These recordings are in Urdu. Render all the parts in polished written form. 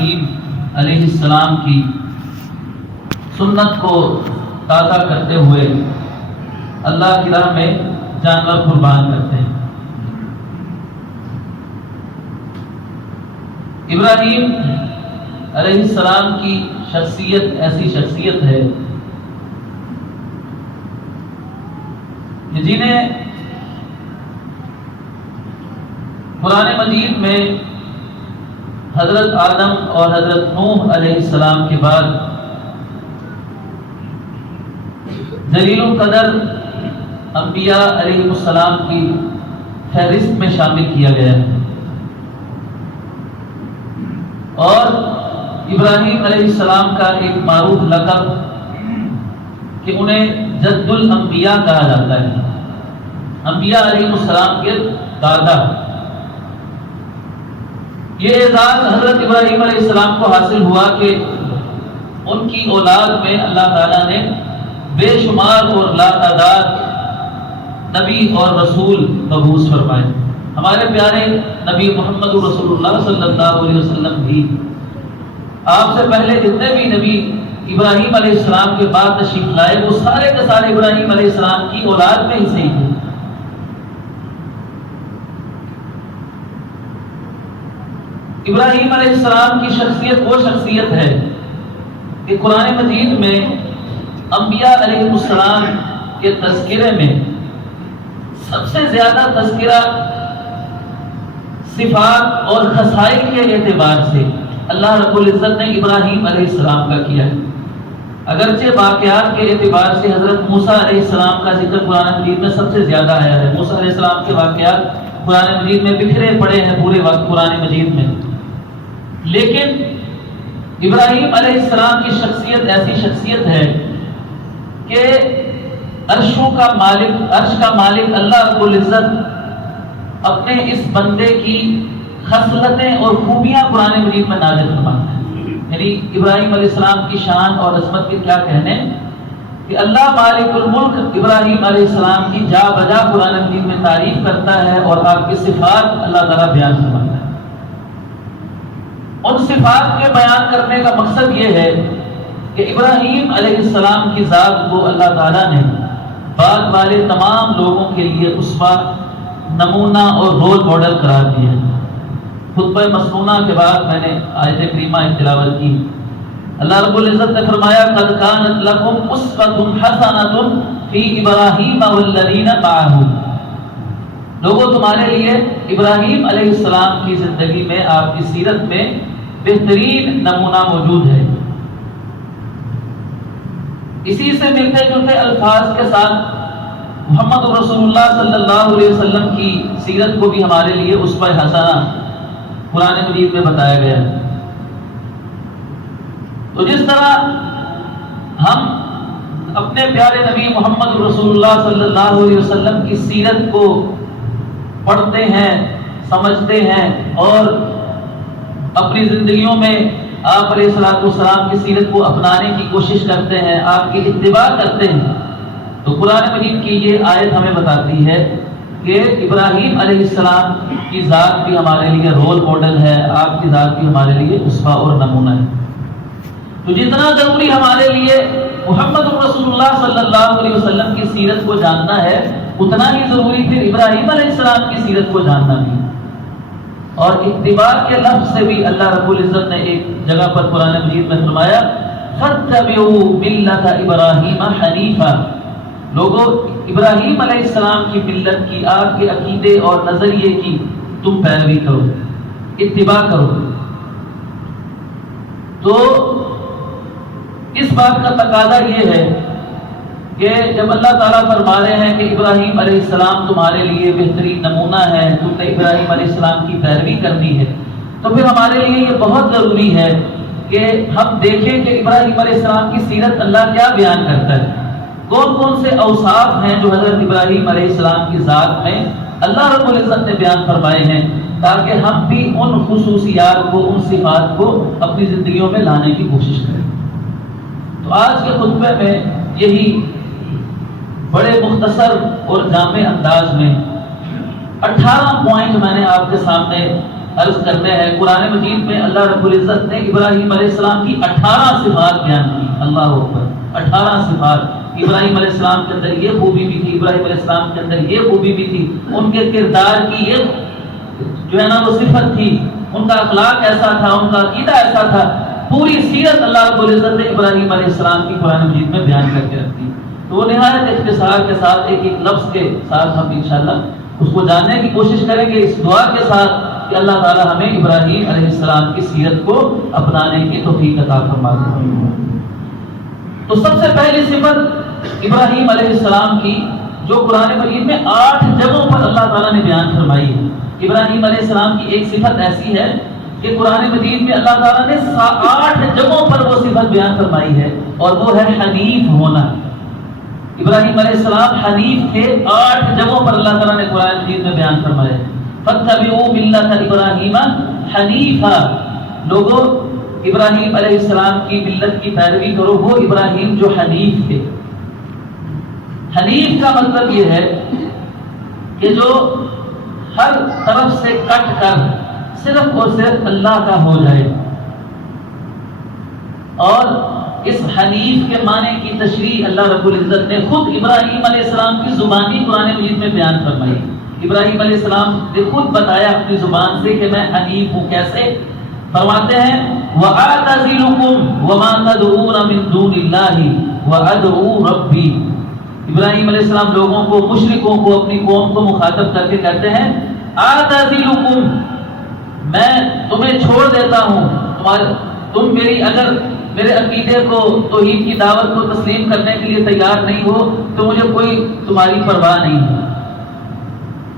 ابراہیم علیہ السلام کی سنت کو تازہ کرتے ہوئے اللہ کی راہ میں جانور قربان کرتے ہیں۔ ابراہیم علیہ السلام کی شخصیت ایسی شخصیت ہے کہ جنہیں قرآن مجید میں حضرت آدم اور حضرت نوح علیہ السلام کے بعد جلیل القدر انبیاء علیہ السلام کی فہرست میں شامل کیا گیا ہے، اور ابراہیم علیہ السلام کا ایک معروف لقب کہ انہیں جد الانبیاء کہا جاتا ہے، انبیاء علیہ السلام کے دادا۔ یہ اعزاز حضرت ابراہیم علیہ السلام کو حاصل ہوا کہ ان کی اولاد میں اللہ تعالیٰ نے بے شمار اور لا تعداد نبی اور رسول مبعوث فرمائے۔ ہمارے پیارے نبی محمد رسول اللہ صلی اللہ علیہ وسلم بھی آپ سے پہلے جتنے بھی نبی ابراہیم علیہ السلام کے بعد تشریف لائے وہ سارے کے سارے ابراہیم علیہ السلام کی اولاد میں ہی سے تھے۔ ابراہیم علیہ السلام کی شخصیت وہ شخصیت ہے کہ قرآن مجید میں انبیاء علیہ السلام کے تذکرے میں سب سے زیادہ تذکرہ صفات اور خصائل کے اعتبار سے اللہ رب العزت نے ابراہیم علیہ السلام کا کیا ہے۔ اگرچہ واقعات کے اعتبار سے حضرت موسیٰ علیہ السلام کا ذکر قرآن مجید میں سب سے زیادہ آیا ہے۔ موسیٰ علیہ السلام کے واقعات قرآن مجید میں بکھرے پڑے ہیں پورے وقت قرآن مجید میں، لیکن ابراہیم علیہ السلام کی شخصیت ایسی شخصیت ہے کہ عرش کا مالک اللہ رب العزت اپنے اس بندے کی خصلتیں اور خوبیاں قرآن مجید میں نازل فرماتا ہے۔ یعنی ابراہیم علیہ السلام کی شان اور عظمت کے کیا کہنے کہ اللہ مالک الملک ابراہیم علیہ السلام کی جا بجا قرآن مجید میں تعریف کرتا ہے اور آپ کی صفات اللہ تعالیٰ بیان فرماتا ہے۔ ان صفات کے بیان کرنے کا مقصد یہ ہے کہ ابراہیم علیہ السلام کی ذات کو اللہ تعالیٰ نے بعد والے تمام لوگوں کے لیے اسوہ، نمونہ اور رول ماڈل قرار دیا ہے۔ خطبہ مسنونہ کے بعد میں نے آیت کریمہ تلاوت کی۔ اللہ رب العزت نے فرمایا قد کانت لکم اسوۃ حسنۃ فی ابراہیم والذین معہ، لوگوں تمہارے لیے ابراہیم علیہ السلام کی زندگی میں آپ کی سیرت میں بہترین نمونہ موجود ہے۔ اسی سے ملتے جلتے الفاظ کے ساتھ محمد رسول اللہ صلی اللہ علیہ وسلم کی سیرت کو بھی ہمارے لیے اسوہ حسنہ قرآن مجید میں بتایا گیا ہے۔ تو جس طرح ہم اپنے پیارے نبی محمد رسول اللہ صلی اللہ علیہ وسلم کی سیرت کو پڑھتے ہیں، سمجھتے ہیں اور اپنی زندگیوں میں آپ علیہ السلام کی سیرت کو اپنانے کی کوشش کرتے ہیں، آپ کی اتباع کرتے ہیں، تو قرآن مجید کی یہ آیت ہمیں بتاتی ہے کہ ابراہیم علیہ السلام کی ذات بھی ہمارے لیے رول ماڈل ہے، آپ کی ذات بھی ہمارے لیے اسوہ اور نمونہ ہے۔ تو جتنا ضروری ہمارے لیے محمد رسول اللہ صلی اللہ علیہ وسلم کی سیرت کو جاننا ہے، اتنا ہی ضروری پھر ابراہیم علیہ السلام کی سیرت کو جاننا بھی۔ اور اتباع کے لفظ سے بھی اللہ رب العزت نے ایک جگہ پر قرآن مجید میں فرمایا فَاتَّبِعُوا مِلَّةَ إِبْرَاهِيمَ حَنِيفًا، لوگوں ابراہیم علیہ السلام کی ملت کی، آپ کے عقیدے اور نظریے کی تم پیروی کرو، اتباع کرو۔ تو اس بات کا تقاضا یہ ہے کہ جب اللہ تعالیٰ فرما رہے ہیں کہ ابراہیم علیہ السلام تمہارے لیے بہترین نمونہ ہے، تم نے ابراہیم علیہ السلام کی پیروی کرنی ہے، تو پھر ہمارے لیے یہ بہت ضروری ہے کہ ہم دیکھیں کہ ابراہیم علیہ السلام کی سیرت اللہ کیا بیان کرتا ہے، کون کون سے اوصاف ہیں جو حضرت ابراہیم علیہ السلام کی ذات میں اللہ رب العزت نے بیان فرمائے ہیں، تاکہ ہم بھی ان خصوصیات کو، ان صفات کو اپنی زندگیوں میں لانے کی کوشش کریں۔ تو آج کے خطبے میں یہی بڑے مختصر اور جامع انداز میں 18 پوائنٹ میں نے آپ کے سامنے عرض کرتے ہیں قرآن مجید میں اللہ رب العزت نے ابراہیم علیہ السلام کی 18 صفات بیان کی. اللہ اکبر. 18 صفات. ابراہیم علیہ السلام کے اندر یہ خوبی بھی تھی, ابراہیم علیہ السلام کے اندر یہ خوبی بھی تھی, ان کے کردار کی یہ جو ہے نا وہ صفت تھی, ان کا اخلاق ایسا تھا, ان کا عقیدہ ایسا تھا. پوری سیرت اللہ رب العزت نے ابراہیم علیہ السلام کی قرآن مجید میں بیان کر کے رکھی. تو وہ نہایت اختصار کے ساتھ ایک ایک لفظ کے ساتھ ہم انشاءاللہ اس کو جاننے کی کوشش کریں گے, اس دعا کے ساتھ کہ اللہ تعالی ہمیں ابراہیم علیہ السلام کی سیرت کو اپنانے کی توفیق عطا فرما دے. تو سب سے پہلی صفت ابراہیم علیہ السلام کی جو قرآن مجید میں 8 جگہوں پر اللہ تعالیٰ نے بیان فرمائی ہے. ابراہیم علیہ السلام کی ایک صفت ایسی ہے کہ قرآن مجید میں اللہ تعالیٰ نے 8 جگہوں پر وہ صفت بیان فرمائی ہے, اور وہ ہے حنیف ہونا. ابراہیم علیہ السلام حنیف تھے. 8 جگہوں پر اللہ تعالیٰ نے قرآن مجید میں بیان فرمایا ہے. فَاتَّبِعُوا مِلَّةَ إِبْرَاهِيمَ حَنِيفًا. لوگوں ابراہیم علیہ السلام کی ملت کی پیروی کرو, وہ ابراہیم جو حنیف تھے. حنیف کا مطلب یہ ہے کہ جو ہر طرف سے کٹ کر صرف اور صرف اللہ کا ہو جائے. اور اس حنیف کے معنی کی تشریح اللہ رب العزت نے خود ابراہیم علیہ السلام کی زبانی قرآن مجید میں بیان فرمائی. ابراہیم علیہ السلام نے خود بتایا اپنی زبان سے کہ میں حنیف ہوں. کیسے؟ فرماتے ہیں وَأَعْتَزِلُكُمْ وَمَا تَدْعُونَ مِن دُونِ اللَّهِ وَأَدْعُو رَبِّي. ابراہیم علیہ السلام لوگوں کو, مشرکوں کو, اپنی قوم کو مخاطب کر کے کہتے ہیں اعتزلکم, میں تمہیں چھوڑ دیتا ہوں. تم میری اگر میرے عقیدے کو, توحید کی دعوت کو تسلیم کرنے کے لیے تیار نہیں ہو تو مجھے کوئی تمہاری پرواہ نہیں ہے.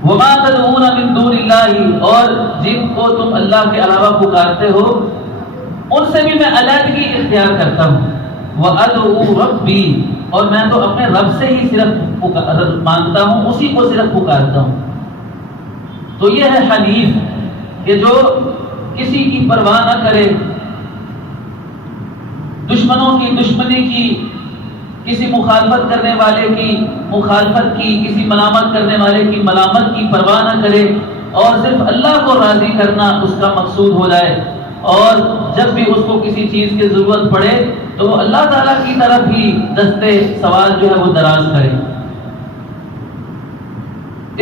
وما تدعون من دون اللہ, اور جن کو تم اللہ کے علاوہ پکارتے ہو ان سے بھی میں علیحدگی اختیار کرتا ہوں. وَأَدْعُو رَبِّي, اور میں تو اپنے رب سے ہی صرف مانگتا ہوں, اسی کو صرف پکارتا ہوں. تو یہ ہے حنیف کہ جو کسی کی پرواہ نہ کرے, دشمنوں کی دشمنی کی, کسی مخالفت کرنے والے کی مخالفت کی, کسی ملامت کرنے والے کی ملامت کی پرواہ نہ کرے, اور صرف اللہ کو راضی کرنا اس کا مقصود ہو جائے. اور جب بھی اس کو کسی چیز کی ضرورت پڑے تو وہ اللہ تعالیٰ کی طرف ہی دستے سوال جو ہے وہ دراز کرے.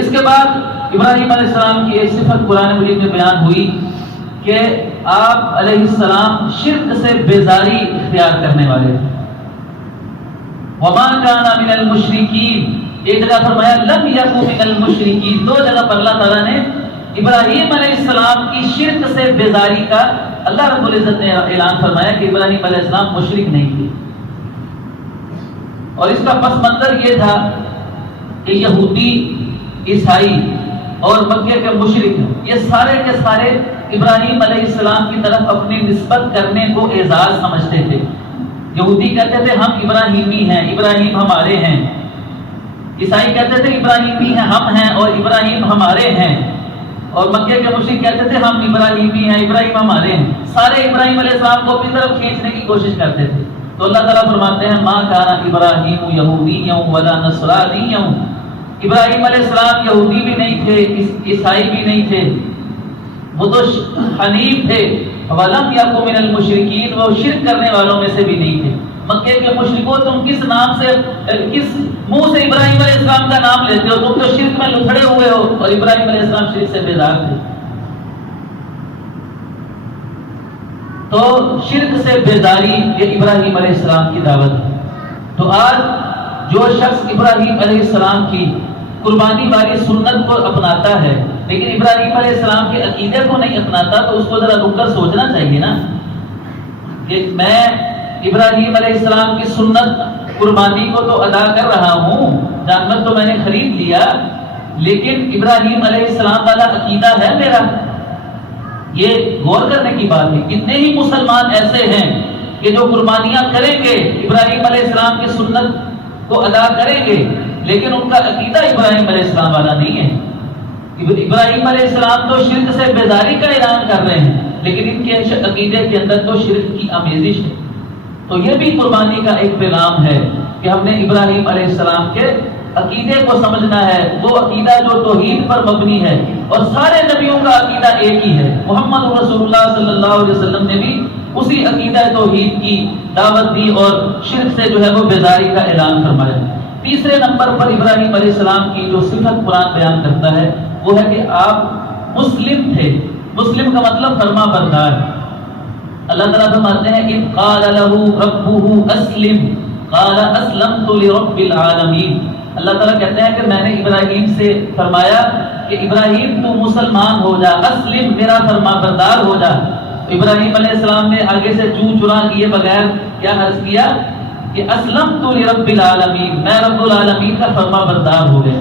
اس کے بعد ابراہیم علیہ السلام کی ایک صفت قرآن مجید میں بیان ہوئی کہ آپ علیہ السلام شرک سے بیزاری اختیار کرنے والے تھے. وما كان من المشرکین, ایک جگہ فرمایا لم یکن من المشرکین. 2 جگہ پر اللہ تعالیٰ نے ابراہیم علیہ السلام کی شرک سے بیزاری کا اللہ رب العزت نے اعلان فرمایا کہ ابراہیم علیہ السلام مشرک نہیں تھے. اور اس کا پس منظر یہ تھا کہ یہودی, عیسائی اور مکے کے مشرک یہ سارے کے سارے ابراہیم علیہ السلام کی طرف اپنی نسبت کرنے کو اعزاز سمجھتے تھے. یہودی کہتے تھے ہم ابراہیمی ہیں, ابراہیم ہمارے ہیں. عیسائی کہتے تھے ابراہیمی ہیں ہم ہیں اور ابراہیم ہمارے ہیں. اور مکے کے مشرک کہتے تھے ہم ابراہیمی ہیں, ابراہیم ہمارے ہیں. سارے ابراہیم علیہ السلام کو اپنی طرف کھینچنے کی کوشش کرتے تھے. تو اللہ تعالیٰ فرماتے ہیں ما کان ابراہیم یہودیا ولا نصرانیا. ابراہیم علیہ السلام یہودی بھی نہیں تھے, عیسائی بھی نہیں تھے, وہ تو حنیف تھے. ولم یکن من المشرکین, وہ شرک کرنے والوں میں سے بھی نہیں تھے. مکے کے مشرکوں تم کس نام سے, کس منہ سے ابراہیم علیہ السلام کا نام لیتے ہو؟ تم تو شرک میں لتھڑے ہوئے ہو, اور ابراہیم علیہ السلام شرک سے بیزار تھے. تو شرک سے بیزاری یہ ابراہیم علیہ السلام کی دعوت ہے. تو آج جو شخص ابراہیم علیہ السلام کی قربانی والی سنت کو اپناتا ہے لیکن ابراہیم علیہ السلام کے عقیدے کو نہیں اپناتا, تو اس کو ذرا رک کر سوچنا چاہیے نا کہ میں ابراہیم علیہ السلام کی سنت قربانی کو تو ادا کر رہا ہوں, جانور تو میں نے خرید لیا, لیکن ابراہیم علیہ السلام والا عقیدہ ہے میرا. یہ غور کرنے کی بات ہے. کتنے ہی مسلمان ایسے ہیں کہ جو قربانیاں کریں گے, ابراہیم علیہ السلام کی سنت کو ادا کریں گے, لیکن ان کا عقیدہ ابراہیم علیہ السلام والا نہیں ہے. ابراہیم علیہ السلام تو شرک سے بیزاری کا اعلان کر رہے ہیں, لیکن ان کے عقیدے کے اندر تو شرک کی آمیزش ہے. تو یہ بھی قربانی کا ایک پیغام ہے کہ ہم نے ابراہیم علیہ السلام کے عقیدے کو سمجھنا ہے، وہ عقیدہ جو توحید پر مبنی ہے، اور سارے نبیوں کا عقیدہ ایک ہی ہے۔ محمد رسول اللہ صلی اللہ علیہ وسلم نے بھی اسی عقیدہ توحید کی دعوت دی اور شرک سے جو ہے وہ بیزاری کا اعلان فرمایا۔ تیسرے نمبر پر ابراہیم علیہ السلام کی جو صفت قرآن بیان کرتا ہے وہ ہے کہ آپ مسلم تھے۔ مسلم کا مطلب فرما بردار۔ اللہ تعالیٰ فرماتے ہیں اذ قال له ربه اسلم قال اسلمت لرب العالمین۔ اللہ تعالیٰ کہتے ہیں کہ میں نے ابراہیم سے فرمایا کہ ابراہیم تو مسلمان ہو جا، اسلم میرا فرما بردار ہو جا۔ ابراہیم علیہ السلام نے آگے سے چوں چرا کیے بغیر کیا عرض کیا کہ اسلمت لرب العالمین، میں رب العالمین کا فرما بردار ہو گیا۔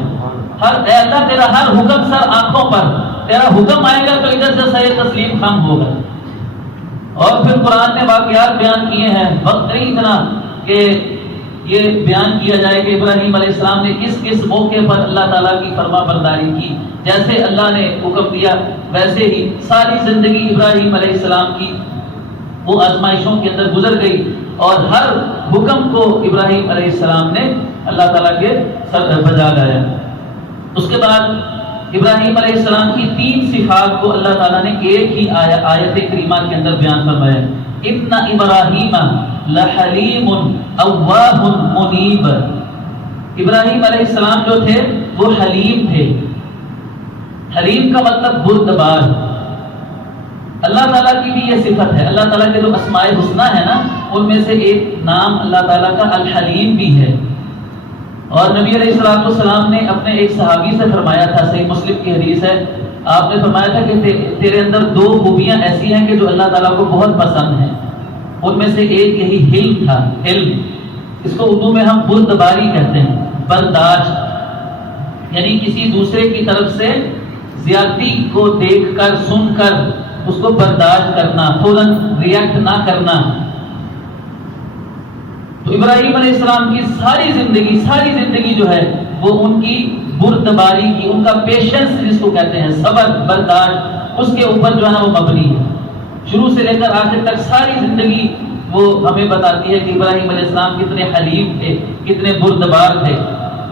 اے اللہ تیرا ہر حکم سر آنکھوں پر، تیرا حکم آئے گا تو ادھر سے سر تسلیم خم ہوگا۔ اور پھر قرآن نے واقعات بیان کیے ہیں، وقت نہیں اتنا کہ یہ بیان کیا جائے کہ ابراہیم علیہ السلام نے کس کس موقع پر اللہ تعالیٰ کی فرما برداری کی۔ جیسے اللہ نے حکم دیا ویسے ہی ساری زندگی ابراہیم علیہ السلام کی وہ آزمائشوں کے اندر گزر گئی، اور ہر حکم کو ابراہیم علیہ السلام نے اللہ تعالیٰ کے سر بجا لایا۔ اس کے بعد ابراہیم علیہ السلام کی 3 صفات کو اللہ تعالیٰ نے ایک ہی آیت کریمہ کے اندر بیان فرمایا۔ ان ابراہیم لحلیم اواہ منیب۔ ابراہیم علیہ السلام جو تھے وہ حلیم تھے۔ حلیم کا مطلب بردبار۔ اللہ تعالیٰ کی بھی یہ صفت ہے۔ اللہ تعالیٰ کے جو اسماء الحسنی ہے نا، ان میں سے ایک نام اللہ تعالیٰ کا الحلیم بھی ہے۔ اور نبی علیہ السلام نے اپنے ایک صحابی سے فرمایا تھا، صحیح مسلم کی حدیث ہے، آپ نے فرمایا تھا کہ تیرے اندر 2 خوبیاں ایسی ہیں کہ جو اللہ تعالیٰ کو بہت پسند ہیں، ان میں سے ایک یہی حلم تھا۔ حلم اس کو اردو میں ہم بردباری کہتے ہیں، برداشت، یعنی کسی دوسرے کی طرف سے زیادتی کو دیکھ کر سن کر اس کو برداشت کرنا، فوراً ریئیکٹ نہ کرنا۔ تو ابراہیم علیہ السلام کی ساری زندگی جو ہے وہ ان کی بردباری کی، ان کا پیشنس جس کو کہتے ہیں، صبر برداشت، اس کے اوپر جو ہے نا وہ مبنی ہے۔ شروع سے لے کر آخر تک ساری زندگی وہ ہمیں بتاتی ہے کہ ابراہیم علیہ السلام کتنے حلیم تھے، کتنے بردبار تھے۔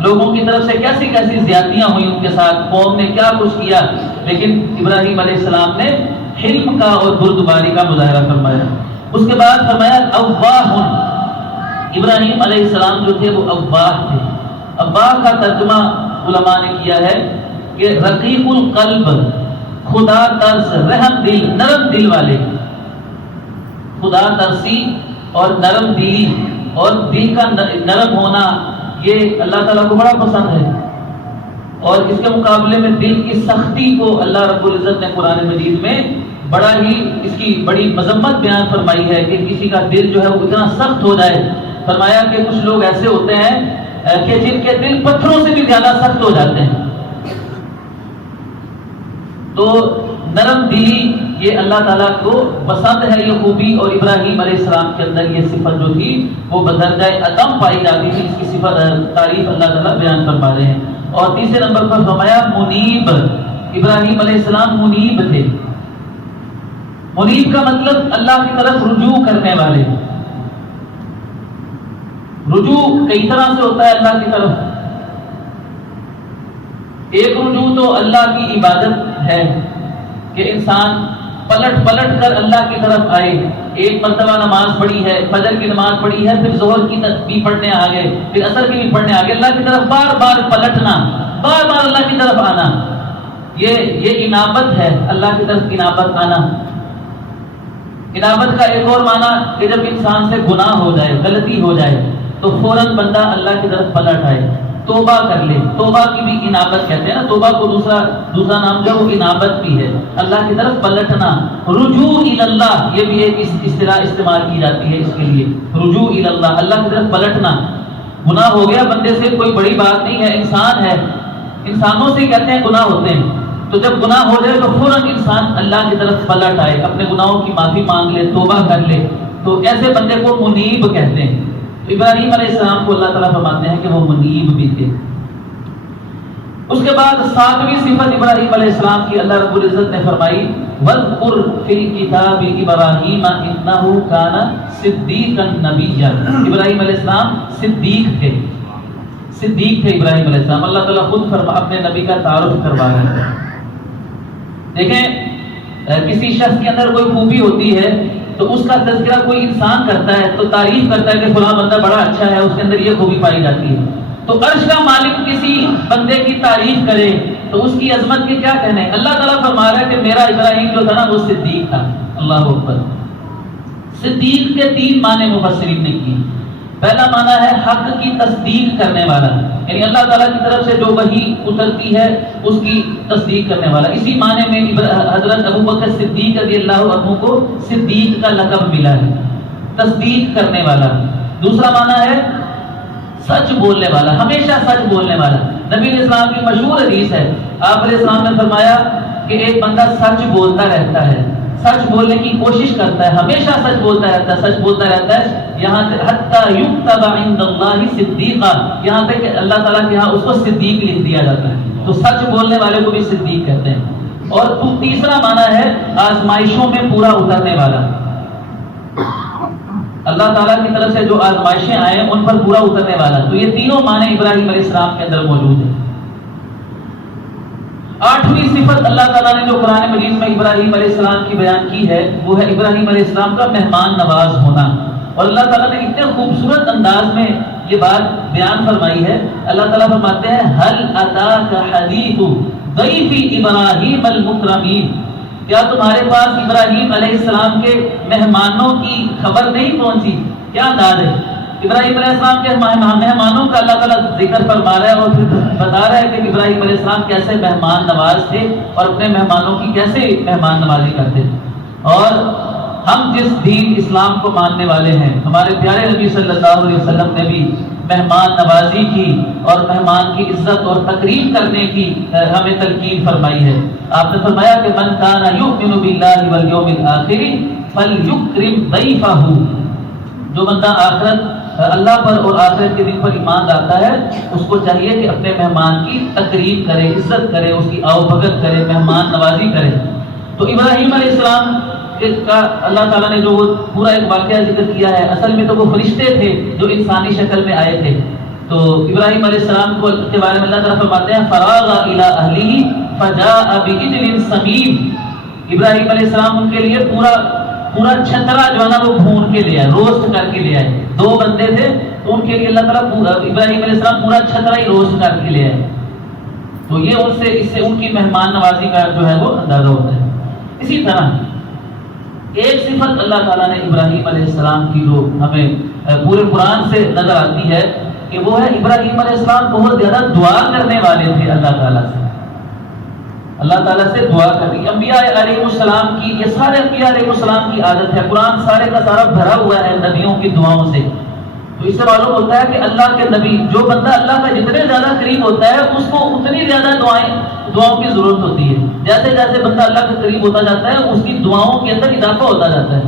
لوگوں کی طرف سے کیسی کیسی زیادتیاں ہوئی ان کے ساتھ، قوم نے کیا کچھ کیا، لیکن ابراہیم علیہ السلام نے حلم کا اور بردباری کا مظاہرہ فرمایا۔ اس کے بعد فرمایا اواہ۔ ابراہیم علیہ السلام جو تھے وہ اواہ تھے۔ اواہ کا ترجمہ علماء نے کیا ہے کہ رقیق القلب، خدا ترس، رحم دل، نرم دل والے۔ خدا ترسی اور نرم دلی اور دل کا نرم ہونا یہ اللہ تعالیٰ کو بڑا پسند ہے، اور اس کے مقابلے میں دل کی سختی کو اللہ رب العزت نے قرآن مجید میں بڑا ہی اس کی بڑی مذمت بیان فرمائی ہے کہ کسی کا دل جو ہے وہ اتنا سخت ہو جائے۔ فرمایا کہ کچھ لوگ ایسے ہوتے ہیں کہ جن کے دل پتھروں سے بھی زیادہ سخت ہو جاتے ہیں۔ تو نرم دلی یہ اللہ تعالیٰ کو پسند ہے، یہ خوبی، اور ابراہیم علیہ السلام کے اندر یہ صفت جو تھی وہ بدرجہ عدم پائی جاتی تھی۔ اس کی صفت تعریف اللہ تعالیٰ بیان فرما رہے ہیں۔ اور تیسرے نمبر پر فرمایا منیب۔ ابراہیم علیہ السلام منیب تھے۔ منیب کا مطلب اللہ کی طرف رجوع کرنے والے۔ رجوع کئی طرح سے ہوتا ہے اللہ کی طرف۔ ایک رجوع تو اللہ کی عبادت ہے کہ انسان پلٹ کر اللہ کی طرف آئے۔ ایک مرتبہ نماز پڑھی ہے، فجر کی نماز پڑھی ہے، پھر ظہر کی بھی پڑھنے آگے، پھر عصر کی بھی پڑھنے آگے، اللہ کی طرف بار بار پلٹنا، بار بار اللہ کی طرف آنا، یہ انابت ہے، اللہ کی طرف انابت آنا۔ انابت کا ایک اور معنی کہ جب انسان سے گناہ ہو جائے، غلطی ہو جائے تو فوراً بندہ اللہ کی طرف پلٹ آئے، توبہ کر لے۔ توبہ کی بھی انابت کہتے ہیں نا، توبہ کو دوسرا نام جو وہ انابت بھی ہے، اللہ کی طرف پلٹنا۔ رجوع الی اللہ یہ بھی ایک اصطلاح استعمال کی جاتی ہے اس کے لیے، رجوع الی اللہ، اللہ کی طرف پلٹنا۔ گناہ ہو گیا بندے سے، کوئی بڑی بات نہیں ہے، انسان ہے، انسانوں سے کہتے ہیں گناہ ہوتے ہیں، تو جب گناہ ہو جائے تو فوراً انسان اللہ کی طرف پلٹ آئے، اپنے گناہوں کی معافی مانگ لے، توبہ کر لے، تو ایسے بندے کو منیب کہتے ہیں۔ ابراہیم علیہ السلام کو اللہ تعالیٰ فرماتے ہیں کہ وہ منیب بھی تھے۔ اس کے بعد 7ویں صفت ابراہیم علیہ السلام کی اللہ رب العزت نے فرمائی وَاذْكُرْ فِي الْكِتَابِ إِبْرَاهِيمَ إِنَّهُ كَانَ صِدِّيقًا نَبِيًّا۔ ابراہیم علیہ السلام صدیق تھے۔ صدیق تھے ابراہیم علیہ السلام. اللہ تعالیٰ خود اپنے نبی کا تعارف کروا رہے ہیں. دیکھیں کسی شخص کے اندر کوئی خوبی ہوتی ہے تو اس کا تذکرہ کوئی انسان کرتا ہے تو تعریف کرتا ہے کہ فلاں بندہ بڑا اچھا ہے، اس کے اندر یہ خوبی پائی جاتی ہے. تو عرش کا مالک کسی بندے کی تعریف کرے تو اس کی عظمت کے کیا کہنے. اللہ تعالیٰ فرما رہا ہے کہ میرا ابراہیم جو تھا نا وہ صدیق تھا. اللہ اکبر. صدیق کے 3 معنی مفسرین نے کی. پہلا معنی ہے حق کی تصدیق کرنے والا، یعنی اللہ تعالیٰ کی طرف سے جو وحی اترتی ہے اس کی تصدیق کرنے والا. اسی معنی میں حضرت ابوبکر صدیق رضی اللہ عنہ کو صدیق کا لقب ملا ہے، تصدیق کرنے والا. دوسرا معنی ہے سچ بولنے والا، ہمیشہ سچ بولنے والا. نبی علیہ السلام کی مشہور حدیث ہے، آپ علیہ السلام نے فرمایا کہ ایک بندہ سچ بولتا رہتا ہے، سچ بولنے کی کوشش کرتا ہے، ہمیشہ سچ بولتا رہتا ہے، سچ بولتا رہتا ہے، یہاں حتیٰ یکتب عند اللہ صدیقا، یہاں تک کہ اللہ تعالیٰ کے یہاں اس کو صدیق لکھ دیا جاتا ہے. تو سچ بولنے والے کو بھی صدیق کہتے ہیں. اور تیسرا معنی ہے آزمائشوں میں پورا اترنے والا. اللہ تعالیٰ کی طرف سے جو آزمائشیں آئے ان پر پورا اترنے والا. تو یہ تینوں معنی ابراہیم علیہ السلام کے اندر موجود ہیں. 8ویں صفت اللہ تعالیٰ نے جو قرآن مجید میں ابراہیم علیہ السلام کی بیان کی ہے وہ ہے ابراہیم علیہ السلام کا مہمان نواز ہونا. اور اللہ تعالیٰ نے اتنے خوبصورت انداز میں یہ بات بیان فرمائی ہے. اللہ تعالیٰ فرماتے ہیں هل اتاک حدیث ضیف ابراہیم المکرمین، کیا تمہارے پاس ابراہیم علیہ السلام کے مہمانوں کی خبر نہیں پہنچی. کیا انداز ہے. ابراہیم علیہ السلام کے مہمانوں کا اللہ تعالیٰ ذکر فرما رہا ہے اور پھر بتا رہا ہے کہ ابراہیم علیہ السلام کیسے مہمان نواز تھے اور اپنے مہمانوں کی کیسے مہمان نوازی کرتے تھے. اور ہم جس دین اسلام کو ماننے والے ہیں، ہمارے پیارے نبی صلی اللہ علیہ وسلم نے بھی مہمان نوازی کی اور مہمان کی عزت اور تقریب کرنے کی ہمیں تلقین فرمائی ہے. آپ نے فرمایا کہ من کان یؤمن باللہ والیوم الآخر فلیکرم ضیفہ، جو بندہ آخرت اللہ پر اور آخرت کے دن پر ایمان لاتا ہے اس کو چاہیے کہ اپنے مہمان کی تقریب کرے، عزت کرے، اس کی آؤ بھگت کرے، مہمان نوازی کرے. تو ابراہیم علیہ السلام کا اللہ تعالیٰ نے جو وہ پورا ایک واقعہ ذکر کیا ہے، اصل میں تو وہ فرشتے تھے جو انسانی شکل میں آئے تھے. تو ابراہیم علیہ السلام کو کے بارے میں اللہ تعالیٰ فرماتے ہیں فراغ الی اہلہ فجاء بعجل سمین. ابراہیم علیہ السلام ان کے لیے پورا چھترا جو ہے نا وہ بھون کے لے آئے، روسٹ کر کے لے آئے. 2 بندے تھے تو ان کے لیے اللہ تعالیٰ ابراہیم علیہ السلام پورا چھترا ہی روسٹ کر کے لے آئے. تو یہ اس سے ان کی مہمان نوازی کا جو ہے وہ اندازہ ہوتا ہے. اسی طرح ایک صفت اللہ تعالیٰ نے ابراہیم علیہ السلام کی جو ہمیں پورے قرآن سے نظر آتی ہے کہ وہ ہے ابراہیم علیہ السلام بہت زیادہ دعا کرنے والے تھے اللہ تعالیٰ سے. اللہ تعالیٰ سے دعا کرنی انبیاء علیہ السلام کی، یہ سارے انبیاء علیہ السلام کی عادت ہے. قرآن سارے کا سارا بھرا ہوا ہے نبیوں کی دعاؤں سے. تو اس سے معلوم ہوتا ہے کہ اللہ کے نبی، جو بندہ اللہ کا جتنے زیادہ قریب ہوتا ہے اس کو اتنی زیادہ دعاؤں کی ضرورت ہوتی ہے. جیسے جیسے بندہ اللہ کے قریب ہوتا جاتا ہے اس کی دعاؤں کے اندر اضافہ ہوتا جاتا ہے.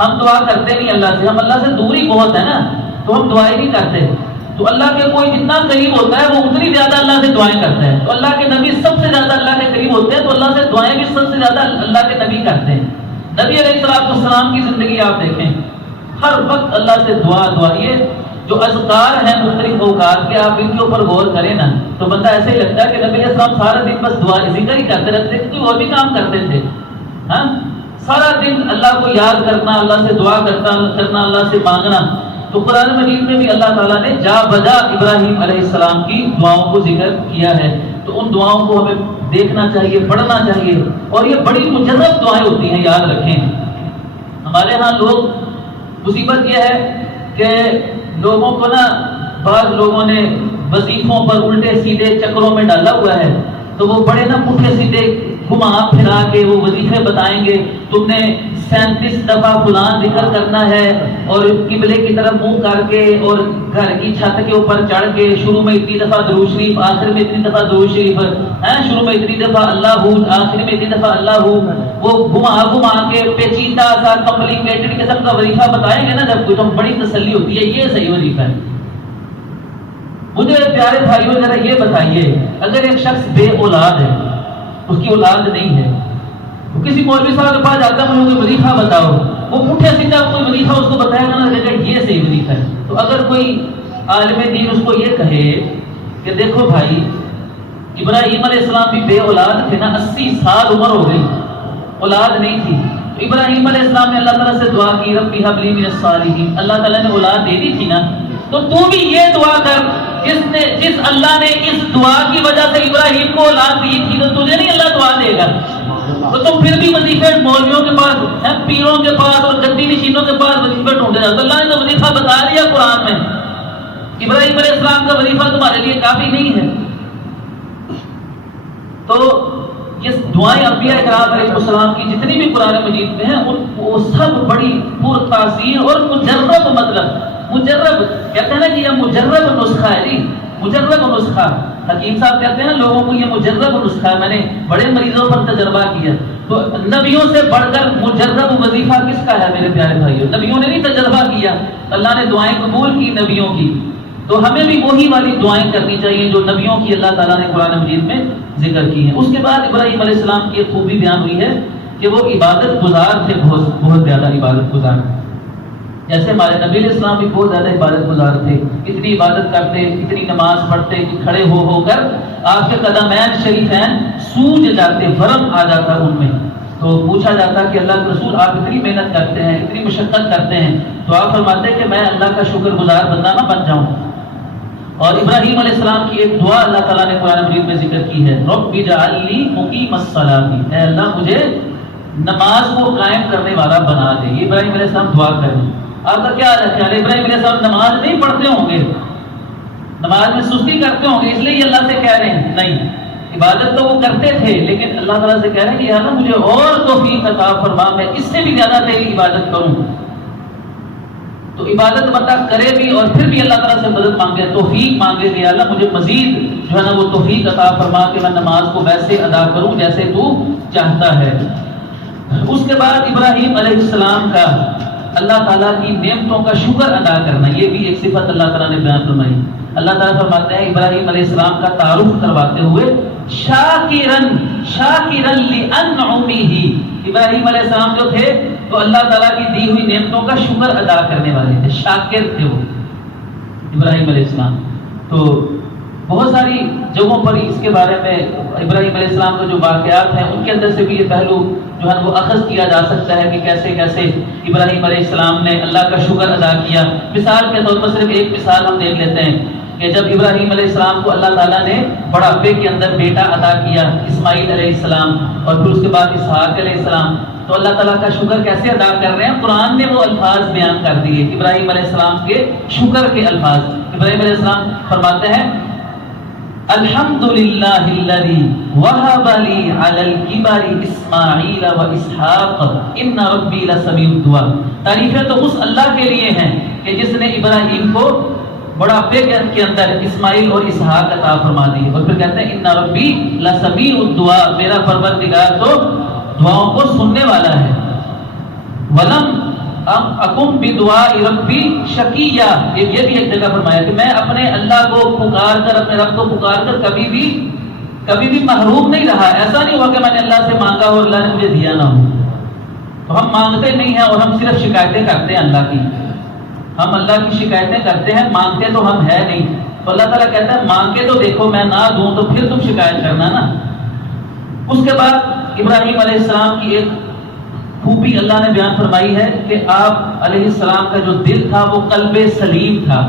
ہم دعا کرتے نہیں اللہ سے، ہم اللہ سے دوری بہت ہے نا تو ہم دعائیں نہیں کرتے. تو اللہ کے کوئی جتنا قریب ہوتا ہے وہ اتنی زیادہ اللہ سے دعائیں کرتا ہے. تو اللہ کے نبی سب سے زیادہ اللہ کے قریب ہوتے ہیں تو اللہ سے دعائیں بھی سب سے زیادہ اللہ کے نبی کرتے ہیں. نبی علیہ السلام کی زندگی آپ دیکھیں، ہر وقت اللہ سے دعا. یہ جو اذکار ہیں مختلف اوقات کے، آپ ان کے اوپر غور کریں نا تو بندہ ایسے ہی لگتا ہے کہ نبی علیہ السلام سارا دن بس دعا ذکر ہی کرتے رہتے تھے، کوئی اور بھی کام کرتے تھے. ہاں، سارا دن اللہ کو یاد کرنا، اللہ سے دعا کرنا، اللہ سے مانگنا. تو قرآن مجید میں بھی اللہ تعالیٰ نے جا بجا ابراہیم علیہ السلام کی دعاؤں کو ذکر کیا ہے. تو ان دعاؤں کو ہمیں دیکھنا چاہیے، پڑھنا چاہیے. اور یہ بڑی مجرب دعائیں ہوتی ہیں، یاد رکھیں. ہمارے ہاں لوگ، مصیبت یہ ہے کہ لوگوں کو نا بعض لوگوں نے وظیفوں پر الٹے سیدھے چکروں میں ڈالا ہوا ہے. تو وہ بڑے نا پٹھے سیدھے گھما پھرا کے وہ وظیفے بتائیں گے. تم نے 37 دفعہ فلان ذکر کرنا ہے اور قبلے کی طرف منہ کر کے اور گھر کی چھت کے اوپر چڑھ کے شروع میں اتنی دفعہ درود شریف، آخر میں اتنی دفعہ درود شریف، شروع میں اتنی دفعہ اللہ ہو، آخر میں اتنی دفعہ اللہ ہو. وہ گھما کے پیچیدہ سا کمپلیکیٹڈ قسم کا وظیفہ بتائیں گے نا جب کوئی، تو بڑی تسلی ہوتی ہے یہ صحیح وظیفہ ہے. مجھے پیارے بھائیوں ذرا یہ بتائیے، اگر ایک شخص بے اولاد ہے، اس کی اولاد نہیں ہے، تو کسی مولوی صاحب کے پاس جاتا ہے، مجھے کوئی وظیفہ بتاؤ، وہ پٹھے سیدھا کوئی وظیفہ اس کو بتائے گا نا کہ یہ صحیح وظیفہ ہے. تو اگر کوئی عالم دین اس کو یہ کہے کہ دیکھو بھائی ابراہیم علیہ السلام بھی بے اولاد تھے نا، 80 سال عمر ہو گئی، اولاد نہیں تھی. تو ابراہیم علیہ السلام نے اللہ تعالیٰ سے دعا کی ربی ھب لی من الصالحین، اللہ تعالیٰ نے اولاد دے دی تھی نا. تو تو بھی یہ دعا کر، جس اللہ نے اس دعا کی وجہ سے ابراہیم کو اولاد دی تھی تو تجھے نہیں اللہ دعا دے گا؟ تو تم پھر بھی وظیفے مولویوں کے پاس، پیروں کے پاس اور گدی نشینوں کے پاس وظیفے ڈھونڈے جاتے. اللہ نے تو وظیفہ بتا دیا قرآن میں، ابراہیم علیہ السلام کا وظیفہ تمہارے لیے کافی نہیں ہے. تو یہ دعائیں انبیاء کرام علیہ السلام کی جتنی بھی قرآن مجید میں ہیں وہ سب بڑی پر تاثیر اور مجرب، مطلب مجرب کہتے ہیں نا کہ یہ مجرب نسخہ ہے جی، مجرب نسخہ. حکیم صاحب کہتے ہیں نا لوگوں کو یہ مجرب نسخہ ہے، میں نے بڑے مریضوں پر تجربہ کیا. تو نبیوں سے بڑھ کر مجرب وظیفہ کس کا ہے میرے پیارے بھائیوں؟ نبیوں نے نہیں تجربہ کیا، اللہ نے دعائیں قبول کی نبیوں کی. تو ہمیں بھی وہی والی دعائیں کرنی چاہیے جو نبیوں کی اللہ تعالیٰ نے قرآن مجید میں ذکر کی ہیں. اس کے بعد ابراہیم علیہ السلام کی ایک خوبی بیان ہوئی ہے کہ وہ عبادت گزار تھے، بہت زیادہ عبادت گزار. جیسے ہمارے نبی علیہ السلام بھی بہت زیادہ عبادت گزار تھے، اتنی عبادت کرتے، اتنی نماز پڑھتے کہ کھڑے ہو کر آپ کے قدمین شریفین سوج جاتے، ورم آ جاتا ان میں. تو پوچھا جاتا کہ اللہ کے رسول آپ اتنی محنت کرتے ہیں، اتنی مشقت کرتے ہیں، تو آپ فرماتے کہ میں اللہ کا شکر گزار بندہ نہ بن جاؤں. اور ابراہیم علیہ السلام کی ایک دعا اللہ تعالیٰ نے قرآن مجید میں ذکر کی ہے، رب اجعل لی مقیم الصلاۃ، اے اللہ مجھے نماز کو قائم کرنے والا بنا دے. یہ ابراہیم علیہ السلام دعا کریں. آپ کا کیا خیال ہے؟ ابراہیم علیہ السلام نماز نہیں پڑھتے ہوں گے، نماز میں سستی کرتے ہوں گے، اس لیے یہ اللہ سے کہہ رہے ہیں نہیں، عبادت تو وہ کرتے تھے لیکن اللہ تعالیٰ سے کہہ رہے ہیں کہ یا اللہ مجھے اور توفیق عطا فرما، میں اس سے بھی زیادہ تیری عبادت کروں. تو عبادت بندہ کرے بھی اور پھر بھی اللہ تعالیٰ سے مدد مانگے، توفیق مانگے کہ اللہ مجھے مزید جو ہے نا وہ توفیق عطا فرما کہ میں نماز کو ویسے ادا کروں جیسے تو چاہتا ہے. اس کے بعد ابراہیم علیہ السلام کا اللہ تعالیٰ کی نعمتوں کا شکر ادا کرنا، یہ بھی ایک صفت اللہ تعالیٰ نے بیان فرمائی. اللہ تعالیٰ فرماتے ہیں ابراہیم علیہ السلام کا تعارف کرواتے ہوئے شاکرن لانعمہ، ابراہیم علیہ السلام جو تھے تو اللہ تعالیٰ کی دی ہوئی نعمتوں کا شکر ادا کرنے والے تھے، شاکر تھے وہ ابراہیم علیہ السلام. تو بہت ساری جگہوں پر اس کے بارے میں ابراہیم علیہ السلام کے جو واقعات ہیں ان کے اندر سے بھی یہ پہلو جو ہے وہ اخذ کیا جا سکتا ہے کہ کیسے کیسے ابراہیم علیہ السلام نے اللہ کا شکر ادا کیا. مثال کے طور پر صرف ایک مثال ہم دیکھ لیتے ہیں کہ جب ابراہیم علیہ السلام کو اللہ تعالیٰ نے بڑھاپے کے اندر بیٹا عطا کیا اسماعیل علیہ السلام، اور پھر اس کے بعد اسحاق علیہ السلام، تو اللہ تعالیٰ کا شکر کیسے ادا کر رہے ہیں؟ قرآن نے وہ الفاظ بیان کر دیے ابراہیم علیہ السلام کے شکر کے الفاظ. ابراہیم علیہ السلام فرماتے ہیں الحمدللہ الذی وہب لی علی الکبر اسماعیل و اسحاق ان ربی لسمیع الدعاء. تعریفیں تو اس اللہ کے لیے ہیں کہ جس نے ابراہیم کو بڑھاپے کے اندر اسماعیل اور اسحاق عطا فرما دی. اور پھر کہتے ہیں ان ربی لسمیع الدعاء، میرا پروردگار تو دعاؤں کو سننے والا ہے. ولم اکم بدعاء ربی شقیہ، یہ بھی ایک جگہ فرمایا کہ میں اپنے اللہ کو پکار کر، اپنے رب کو پکار کر کبھی بھی محروم نہیں رہا. ایسا نہیں ہوا کہ میں نے اللہ سے مانگا اور اللہ نے مجھے دیا نہ ہو. تو ہم مانگتے نہیں ہیں اور ہم صرف شکایتیں کرتے ہیں اللہ کی، ہم اللہ کی شکایتیں کرتے ہیں، مانگتے تو ہم ہے نہیں. تو اللہ تعالیٰ کہتا ہے مانگ کے تو دیکھو، میں نہ دوں تو پھر تم شکایت کرنا نا. اس کے بعد ابراہیم علیہ السلام کی ایک خوبی اللہ نے بیان فرمائی ہے کہ آپ علیہ السلام کا جو دل تھا وہ قلب سلیم تھا.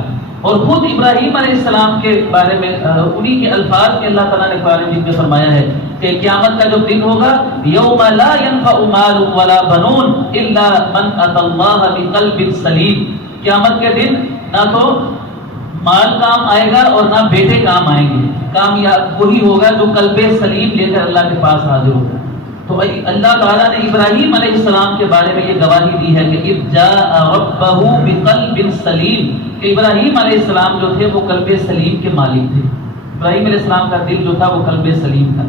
اور خود ابراہیم علیہ السلام کے بارے میں انہی کے الفاظ کے اللہ تعالیٰ نے قرآن مجید میں فرمایا ہے کہ قیامت کا جو دن ہوگا یوم لا ينفع مال ولا بنون الا من اتى الله بقلب سلیم. قیامت کے دن نہ تو مال کام آئے گا اور نہ بیٹے کام آئیں گے، کامیاب وہی ہوگا جو قلب سلیم لے کر اللہ کے پاس حاضر ہوگا. تو اللہ تعالیٰ نے ابراہیم علیہ السلام کے بارے میں یہ گواہی دی ہے کہ اذ جاء ربہ بقلب سلیم، کہ ابراہیم علیہ السلام جو تھے وہ قلب سلیم کے مالک تھے. ابراہیم علیہ السلام کا دل جو تھا وہ قلب سلیم تھا.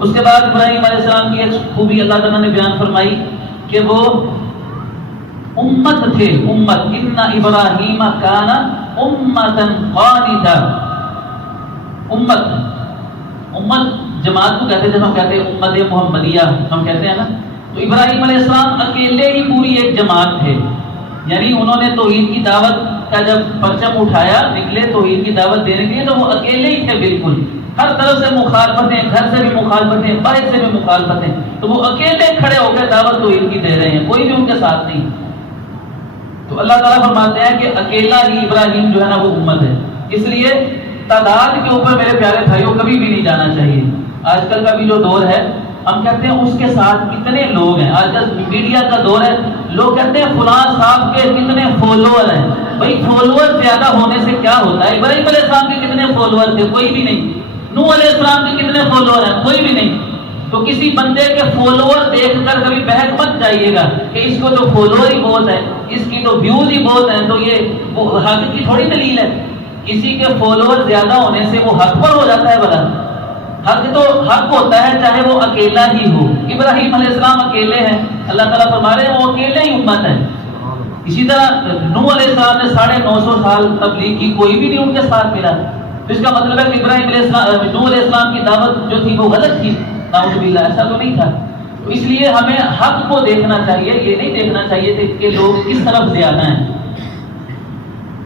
اس کے بعد ابراہیم علیہ السلام کی ایک خوبی اللہ تعالیٰ نے بیان فرمائی کہ وہ امت تھے، امت. ان ابراہیم کان امتا قانتا، امت جماعت کو کہتے ہیں، جب ہم کہتے ہیں امت محمدیہ ہم کہتے ہیں نا، تو ابراہیم علیہ السلام اکیلے ہی پوری ایک جماعت تھے. یعنی انہوں نے توحید کی دعوت کا جب پرچم اٹھایا نکلے توحید کی دعوت دینے کے لیے، تو وہ اکیلے ہی تھے بالکل، ہر طرف سے مخالفتیں، گھر سے بھی مخالفتیں، باہر سے بھی مخالفتیں، تو وہ اکیلے کھڑے ہو کے دعوت توحید کی دے رہے ہیں، کوئی بھی ان کے ساتھ نہیں۔ تو اللہ تعالیٰ فرماتے ہیں کہ اکیلا ہی ابراہیم جو ہے نا وہ امت ہے۔ اس لیے تعداد کے اوپر میرے پیارے بھائیوں کبھی بھی نہیں جانا چاہیے۔ آج کل کا بھی جو دور ہے، ہم کہتے ہیں اس کے ساتھ کتنے لوگ ہیں، آج کل میڈیا کا دور ہے، لوگ کہتے ہیں فلاں صاحب کے کتنے فالوور ہیں۔ بھائی فالوور زیادہ ہونے سے کیا ہوتا ہے؟ ابراہیم علیہ السلام کے کتنے فالوور تھے؟ کوئی بھی نہیں۔ نوح علیہ السلام کے کتنے فالوور ہیں؟ کوئی بھی نہیں۔ تو کسی بندے کے فالوور دیکھ کر کبھی بہک مت جائیے گا کہ اس کو تو فالوور ہی بہت ہے، اس کی تو ویوز ہی بہت ہیں، تو یہ وہ حق کی تھوڑی دلیل ہے۔ کسی کے فالوور زیادہ ہونے سے وہ حق پر ہو جاتا ہے؟ بلا حق تو حق ہوتا ہے چاہے وہ اکیلا ہی ہو۔ ابراہیم علیہ السلام اکیلے ہیں، اللہ تعالیٰ فرما رہے ہیں وہ اکیلے ہی امت ہے۔ اسی طرح نوح علیہ السلام نے 950 سال تبلیغ کی، کوئی بھی نہیں ان کے ساتھ ملا، تو اس کا مطلب ہے کہ ابراہیم علیہ السلام، نوح علیہ السلام کی دعوت جو تھی وہ غلط تھی؟ نعوذ باللہ، ایسا تو نہیں تھا۔ تو اس لیے ہمیں حق کو دیکھنا چاہیے، یہ نہیں دیکھنا چاہیے کہ لوگ کس طرف زیادہ ہیں۔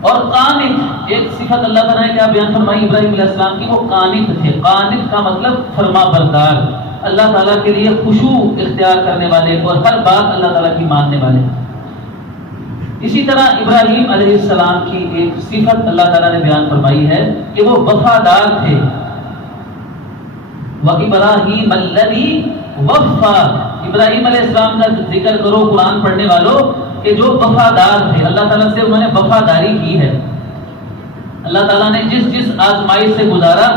اور قانت، ایک صفت اللہ تعالیٰ نے کیا بیان فرمائی ابراہیم علیہ السلام کی؟ وہ قانت تھے۔ قانت کا مطلب فرما بردار، اللہ تعالیٰ کے لیے خشوع اختیار کرنے والے اور ہر بات اللہ تعالیٰ کی ماننے والے۔ اسی طرح ابراہیم علیہ السلام کی ایک صفت اللہ تعالیٰ نے بیان فرمائی ہے کہ وہ وفادار تھے۔ وَإِبْرَاهِيمَ الَّذِي وَفَّى، ابراہیم علیہ السلام کا ذکر کرو قرآن پڑھنے والوں کہ جو وفادار تھے، اللہ تعالیٰ سے انہوں نے وفاداری کی ہے۔ اللہ تعالیٰ نے جس آزمائش سے گزارا،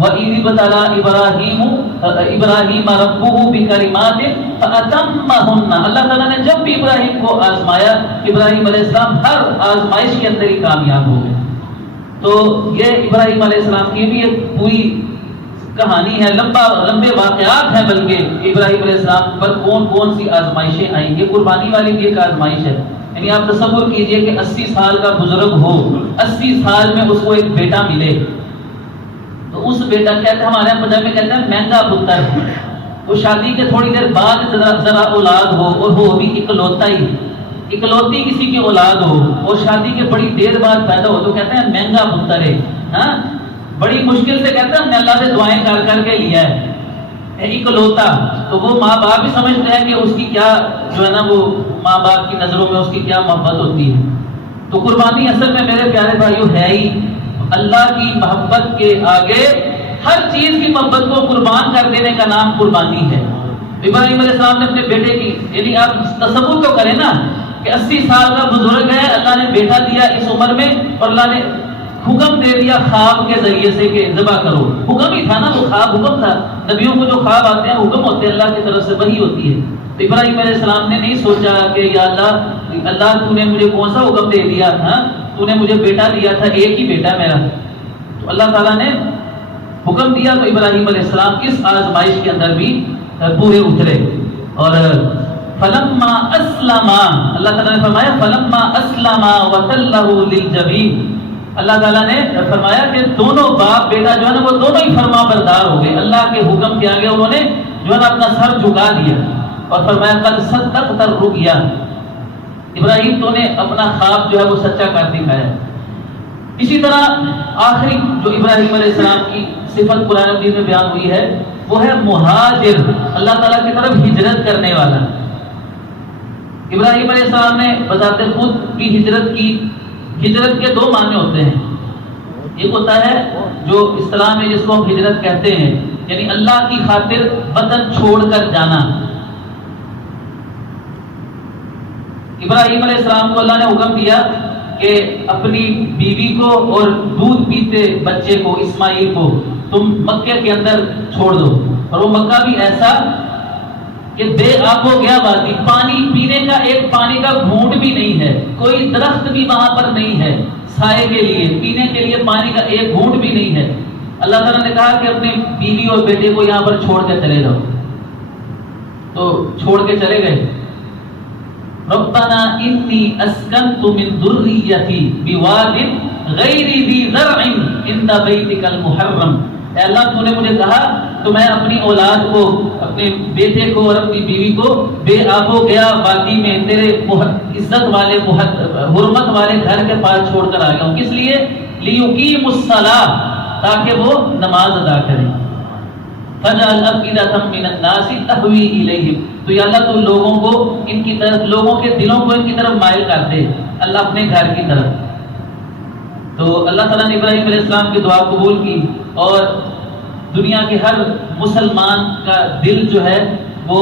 وَإِذِ ابْتَلَىٰ إِبْرَاهِيمَ رَبُّهُ بِكَلِمَاتٍ فَأَتَمَّهُنَّ، اللہ تعالیٰ نے جب بھی ابراہیم کو آزمایا، ابراہیم علیہ السلام ہر آزمائش کے اندر ہی کامیاب ہو گئے۔ تو یہ ابراہیم علیہ السلام کی بھی ایک پوری کہانی ہے، لمبے واقعات ہیں، بلکہ ابراہیم علیہ السلام پر کون کون سی آزمائشیں آئیں۔ یہ قربانی والی بھی ایک آزمائش ہے، یعنی آپ تصور کیجئے کہ 80 سال کا بزرگ ہو، 80 سال میں اس کو ایک بیٹا ملے، تو اس بیٹا کہتے ہیں، ہمارے یہاں پنجاب میں کہتے ہیں مہنگا پتر، وہ شادی کے تھوڑی دیر بعد ذرا اولاد ہو اور وہ بھی اکلوتا ہی، اکلوتی کسی کی اولاد ہو اور شادی کے بڑی دیر بعد پیدا ہو، تو کہتے ہیں مہنگا پتر ہے۔ ہاں، بڑی مشکل سے کہتے ہیں ہم نے اللہ سے دعائیں کر کے لیا ہے اکلوتا، تو وہ ماں باپ بھی سمجھتے ہیں کہ اس کی کیا جو ہے نا وہ ماں باپ کی نظروں میں اس کی کیا محبت ہوتی ہے۔ تو قربانی اصل میں میرے پیارے بھائیوں ہے ہی اللہ کی محبت کے آگے ہر چیز کی محبت کو قربان کر دینے کا نام قربانی ہے۔ ابراہیم علیہ السلام نے اپنے بیٹے کی، یعنی آپ تصور تو کریں نا کہ 80 سال کا بزرگ ہے، اللہ نے بیٹا دیا اس عمر میں، اور اللہ نے حکم دے دیا خواب کے ذریعے سے کہ ذبح کرو۔ حکم ہی تھا نا، وہ خواب حکم تھا، نبیوں کو جو خواب آتے ہیں حکم ہوتے ہیں، اللہ کی طرف سے وحی ہوتی ہے۔ تو ابراہیم علیہ السلام نے نہیں سوچا کہ یا اللہ تو نے مجھے کون سا حکم دے دیا، ہاں تو نے مجھے بیٹا دیا تھا، ایک ہی بیٹا میرا، تو اللہ تعالیٰ نے حکم دیا، تو ابراہیم علیہ السلام کس آزمائش کے اندر بھی پورے اترے۔ اور فلما اسلما، اللہ تعالیٰ نے فرمایا فلما اسلما وتلہ للجبین، اللہ تعالیٰ نے فرمایا کہ دونوں باپ بیٹا جو ہے نا وہ دونوں ہی فرما بردار ہو گئے، اللہ کے حکم کے آگے انہوں نے جو ہے نا اپنا سر جھکا دیا، اور فرمایا قد صدقت الرؤیا، ابراہیم تو نے اپنا خواب جو ہے وہ سچا کر دکھایا۔ اسی طرح آخری جو ابراہیم علیہ السلام کی صفت قرآن مجید میں بیان ہوئی ہے وہ ہے مہاجر، اللہ تعالیٰ کی طرف ہجرت کرنے والا۔ ابراہیم علیہ السلام نے بذات خود بھی ہجرت کی۔ ہجرت کے دو معنی ہوتے ہیں، ایک ہوتا ہے جو اسلام میں جس کو ہم ہجرت کہتے ہیں، یعنی اللہ کی خاطر وطن چھوڑ کر جانا۔ ابراہیم علیہ السلام کو اللہ نے حکم دیا کہ اپنی بیوی کو اور دودھ پیتے بچے کو اسماعیل کو تم مکے کے اندر چھوڑ دو، اور وہ مکہ بھی ایسا کہ بے آب و گیا وادی، پانی پینے کا ایک پانی کا گھونٹ بھی نہیں ہے، کوئی درخت بھی وہاں پر نہیں ہے سائے کے لیے، پینے کے لیے پانی کا ایک گھونٹ بھی نہیں ہے۔ اللہ تعالیٰ نے کہا کہ اپنی بیوی اور بیٹے کو یہاں پر چھوڑ کے چلے جاؤ، تو چھوڑ کے چلے گئے۔ ربنا انی اسکنت من ذریتی بواد غیر ذی زرع عند بیتک المحرم، اے اللہ تو نے مجھے کہا تو میں اپنی اولاد کو، اپنے بیٹے کو اور اپنی بیوی کو بے آب و گیا وادی میں تیرے عزت والے حرمت والے گھر کے پاس چھوڑ کر آ گیا ہوں. کس لیے؟ لیقیم الصلاۃ، تاکہ وہ نماز ادا کریں. فَجْعَلْ أَفْئِدَةً مِّنَ النَّاسِ تَهْوِي إِلَيْهِمْ، تو یا اللہ تو لوگوں کو ان کی طرف، لوگوں کے دلوں کو ان کی طرف مائل کر دے، اللہ اپنے گھر کی طرف. تو اللہ تعالیٰ نے ابراہیم علیہ السلام کی دعا قبول کی، اور دنیا کے ہر مسلمان کا دل جو ہے وہ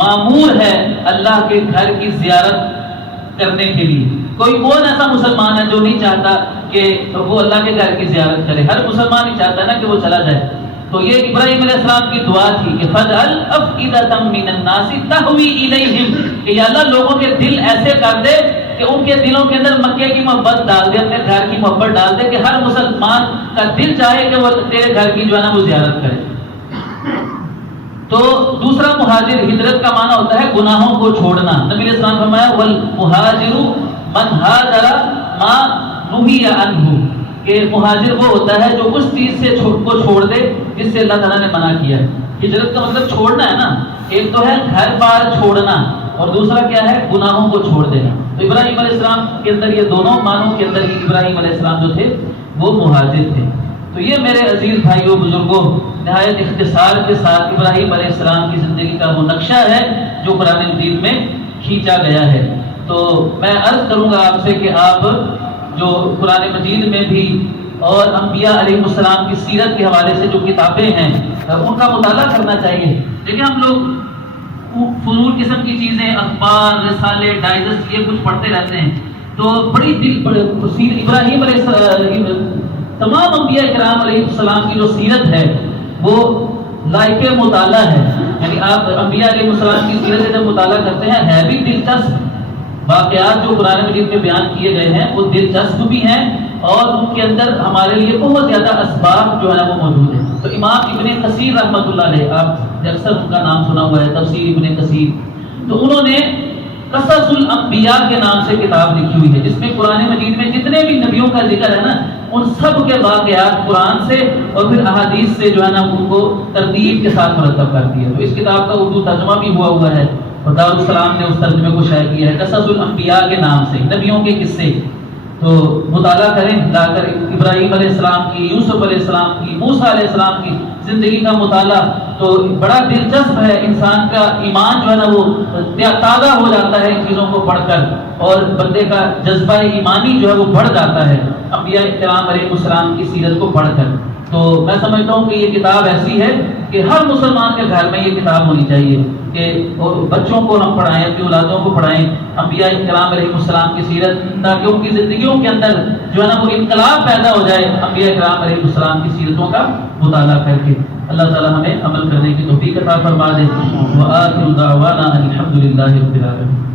مامور ہے اللہ کے گھر کی زیارت کرنے کے لیے. کوئی کون ایسا مسلمان ہے جو نہیں چاہتا کہ وہ اللہ کے گھر کی زیارت کرے؟ ہر مسلمان ہی چاہتا ہے نا کہ وہ چلا جائے. تو یہ ابراہیم علیہ السلام کی دعا تھی کہ فَجْعَلْ أَفْئِدَةً مِّنَ النَّاسِ تَهْوِي إِلَيْهِمْ، کہ یا اللہ لوگوں کے دل ایسے کر دے کہ ان کے دلوں کے اندر مکے کی محبت ڈال دے، اپنے گھر کی محبت ڈال دے، کہ ہر مسلمان کا دل چاہے کہ وہ تیرے گھر کی جو ہے نا وہ زیارت کرے. تو دوسرا مہاجر، ہجرت کا معنی ہوتا ہے گناہوں کو چھوڑنا. نبی علیہ السلام نے فرمایا وَالْمُهَاجِرُ مَنْ هَاجَرَ مَا نُهِيَ عَنْهُ، کہ مہاجر وہ ہوتا ہے جو اس چیز سے کو چھوڑ دے جس سے اللہ تعالیٰ نے منع کیا ہے. ہجرت کا مطلب چھوڑنا ہے نا. ایک تو ہے گھر بار چھوڑنا، اور دوسرا کیا ہے؟ گناہوں کو چھوڑ دینا. تو ابراہیم علیہ السلام کے اندر یہ دونوں معنوں کے اندر ہی ابراہیم علیہ السلام جو تھے وہ مہاجر تھے. تو یہ میرے عزیز بھائیوں بزرگوں نہایت اختصار کے ساتھ ابراہیم علیہ السلام کی زندگی کا وہ نقشہ ہے جو قرآن مجید میں کھینچا گیا ہے. تو میں عرض کروں گا آپ سے کہ آپ جو قرآن مجید میں بھی اور انبیاء علیہ السلام کی سیرت کے حوالے سے جو کتابیں ہیں ان کا مطالعہ کرنا چاہیے. دیکھیں ہم لوگ فضول قسم کی چیزیں، اخبار، رسالے، ڈائجسٹ، یہ کچھ پڑھتے رہتے ہیں. تو بڑی ابراہیم علیہ السلام، تمام انبیاء کرام علیہ السلام کی جو سیرت ہے وہ لائق مطالعہ ہے. یعنی آپ انبیاء علیہ السلام کی سیرت کا جب مطالعہ کرتے ہیں ہے بھی دلچسپ. واقعات جو قرآن مجید میں بیان کیے گئے ہیں وہ دلچسپ بھی ہیں، اور ان کے اندر ہمارے لیے بہت زیادہ اسباب جو ہے وہ موجود ہیں. تو امام ابن کثیر رحمۃ اللہ علیہ، آپ اکثر ان کا نام سنا ہوا ہے، تفسیر ابن کثیر. تو انہوں نے قصص الانبیاء کے نام سے کتاب لکھی ہوئی ہے، جس میں قرآن مجید میں جتنے بھی نبیوں کا ذکر ہے نا ان سب کے واقعات قرآن سے اور پھر احادیث سے جو ہے نا ان کو ترتیب کے ساتھ مرتب کر دیا. تو اس کتاب کا اردو ترجمہ بھی ہوا ہے، اور دارالسلام نے اس ترجمے کو شائع کیا ہے قصص الانبیاء کے نام سے، نبیوں کے قصے. تو مطالعہ کریں، لا کر ابراہیم علیہ السلام کی، یوسف علیہ السلام کی، موسیٰ علیہ السلام کی زندگی کا مطالعہ تو بڑا دلچسپ ہے. انسان کا ایمان جو ہے نا وہ تازہ ہو جاتا ہے ان چیزوں کو پڑھ کر، اور بندے کا جذبہ ایمانی جو ہے وہ بڑھ جاتا ہے انبیاء کرام علیہ السلام کی سیرت کو پڑھ کر. تو میں سمجھتا ہوں کہ یہ کتاب ایسی ہے کہ ہر مسلمان کے گھر میں یہ کتاب ہونی چاہیے، کہ بچوں کو ہم پڑھائیں، اپنی اولادوں کو پڑھائیں انبیاء کرام علیہ السلام کی سیرت، تاکہ ان کی زندگیوں کے اندر جو ہے نا وہ انقلاب پیدا ہو جائے انبیاء کرام علیہ السلام کی سیرتوں کا مطالعہ کر کے. اللہ تعالی ہمیں عمل کرنے کی توفیق عطا فرما دے. وآخر دعوانا الحمد للہ رب العالمین.